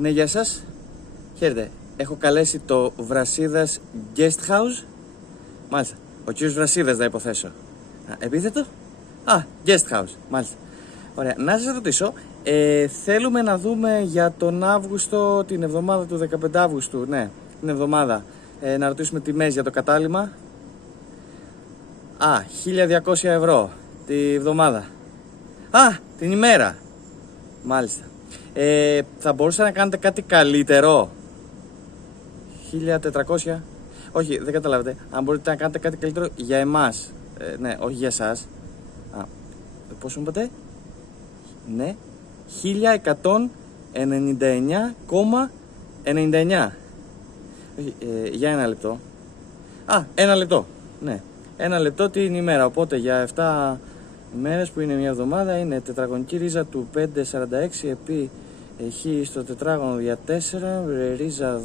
Ναι, γεια σας. Χαίρετε. Έχω καλέσει το Βρασίδας Guest House. Μάλιστα. Ο κύριος Βρασίδας, να υποθέσω. Επίθετο. Guest House. Μάλιστα. Ωραία. Να σας ρωτήσω, θέλουμε να δούμε για τον Αύγουστο, την εβδομάδα του 15 Αύγουστου, ναι, την εβδομάδα, να ρωτήσουμε τιμές για το κατάλημα. 1.200 ευρώ τη εβδομάδα. Την ημέρα. Μάλιστα. Θα μπορούσατε να κάνετε κάτι καλύτερο? 1.400. Όχι, δεν καταλάβετε. Αν μπορείτε να κάνετε κάτι καλύτερο για εμάς. Ναι, όχι για εσάς. Πόσο μου είπατε? Ναι, 1.199,99. Για ένα λεπτό. Ένα λεπτό. Ναι, ένα λεπτό την ημέρα. Οπότε για 7 ημέρες που είναι μια εβδομάδα είναι τετραγωνική ρίζα του 546 επί χ στο τετράγωνο για 4, ρίζα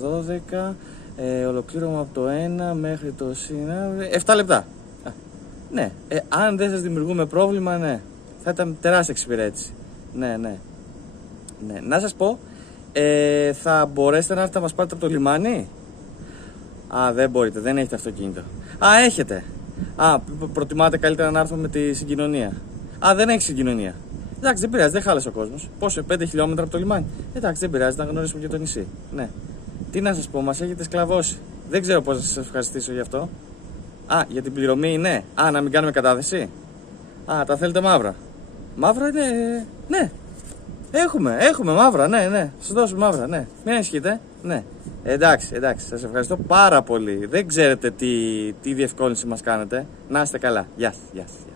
12, ολοκλήρωμα από το 1 μέχρι το σύνα, 7 λεπτά. Ναι, αν δεν σας δημιουργούμε πρόβλημα, ναι, θα ήταν τεράστια εξυπηρέτηση. Ναι. Να σας πω, θα μπορέσετε να έρθετε να μας πάρετε από το λιμάνι? Δεν μπορείτε, δεν έχετε αυτοκίνητο. Έχετε. Προτιμάτε καλύτερα να έρθουμε με τη συγκοινωνία? Δεν έχει συγκοινωνία. Εντάξει, δεν πειράζει, δεν χάλασε ο κόσμος. Πόσο, 5 χιλιόμετρα από το λιμάνι? Εντάξει, δεν πειράζει, να γνωρίσουμε και το νησί. Ναι. Τι να σας πω, μας έχετε σκλαβώσει. Δεν ξέρω πώς να σας ευχαριστήσω γι' αυτό. Για την πληρωμή, ναι. Να μην κάνουμε κατάθεση. Τα θέλετε μαύρα? Μαύρα είναι. Ναι. Έχουμε μαύρα, ναι. Σας δώσουμε μαύρα, ναι. Μην ανησυχείτε. Ναι. Εντάξει. Σας ευχαριστώ πάρα πολύ. Δεν ξέρετε τι διευκόλυνση μας κάνετε. Να είστε καλά. Γεια σας.